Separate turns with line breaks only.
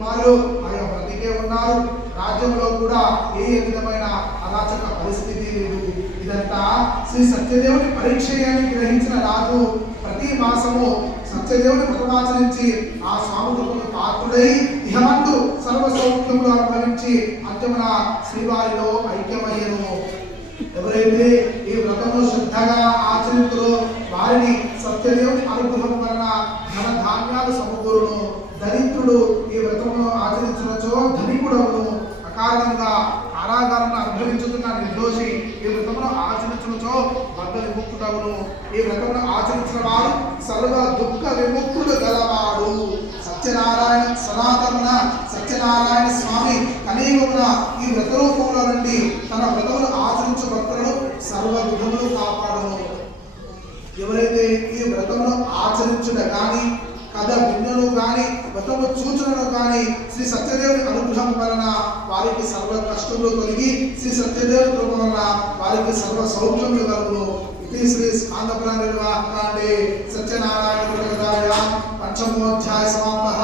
ఉన్నారు ఆయన బ్రతికే ఉన్నారు. రాజ్యంలో కూడా ఏ విధమైన అరాచక పరిస్థితి లేదు. ఇదంతా శ్రీ సత్యదేవుని పరీక్ష అని గ్రహించిన రాజు ప్రతి మాసము సత్యదేవుని వ్రతమాచరించి ఆ స్వామి కృపకు పాత్రుడై ఇహమందు సర్వ అనుభవించి అంత్యమున శ్రీవారిలో ఐక్యమయ్యను. ఎవరైతే ఈ వ్రతము శ్రద్ధగా ఆచరితురో వారిని సత్యదేవుని అనుగ్రహం వలన ధన ధాన్యాలు సమకూరును. ధనికుడు ఈ వ్రతమును ఆచరించినచో ధనికుడవును అకారణంగా కారాగారం అనుభవించుతున్న నిర్దోషి ఈ వ్రతమును ఆచరించినచో బంధ విముక్తుడవును ఈ వ్రతమును ఆచరించిన వాడు సర్వ దుఃఖ విముక్తుడు గలవాడు. సత్యనారాయణ సనాతన సత్యనారాయణ స్వామి కలియుగమున ఈ వ్రత రూపంలో నుండి తన వ్రతమును ఆచరించు భక్తులను సర్వ విధములు కాపాడును. ఎవరైతే ఈ వ్రతమును ఆచరించుట కానీ కథ విన్నను కానీ గతము సూచనను కానీ శ్రీ సత్యదేవుని అనుగ్రహం వలన వారికి సర్వ కష్టములు తొలగి శ్రీ సత్యదేవుని కృప వలన వారికి సర్వ సౌఖ్యములు కలుగును. ఇది శ్రీ స్కాందపుర నిర్వాహకాండే సత్యనారాయణ పంచమోధ్యాయ సమాప్త.